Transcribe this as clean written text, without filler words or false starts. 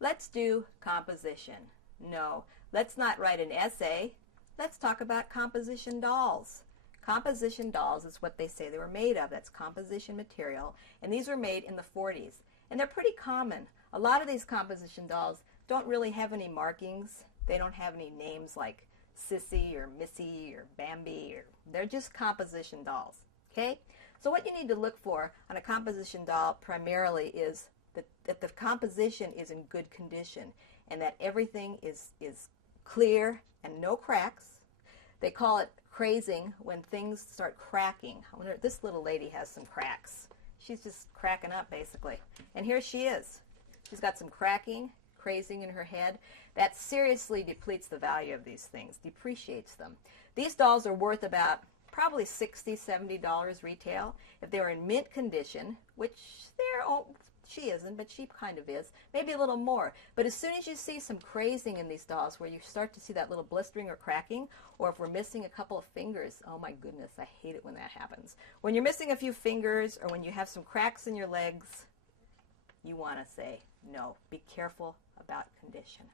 Let's do composition. No, let's not write an essay. Let's talk about composition dolls. Composition dolls is what they say they were made of. That's composition material. And these were made in the 40s. And they're pretty common. A lot of these composition dolls don't really have any markings. They don't have any names like Sissy or Missy or Bambi. They're just composition dolls. Okay? So what you need to look for on a composition doll primarily is that the composition is in good condition and that everything is clear and no cracks. They call it crazing when things start cracking. I wonder, this little lady has some cracks. She's just cracking up basically. And here she is. She's got some cracking, crazing in her head. That seriously depletes the value of these things, depreciates them. These dolls are worth about probably $60, $70 retail. If they were in mint condition, which she isn't, but she kind of is, maybe a little more. But as soon as you see some crazing in these dolls where you start to see that little blistering or cracking, or if we're missing a couple of fingers, oh my goodness, I hate it when that happens. When you're missing a few fingers or when you have some cracks in your legs, you want to say, no, be careful about condition.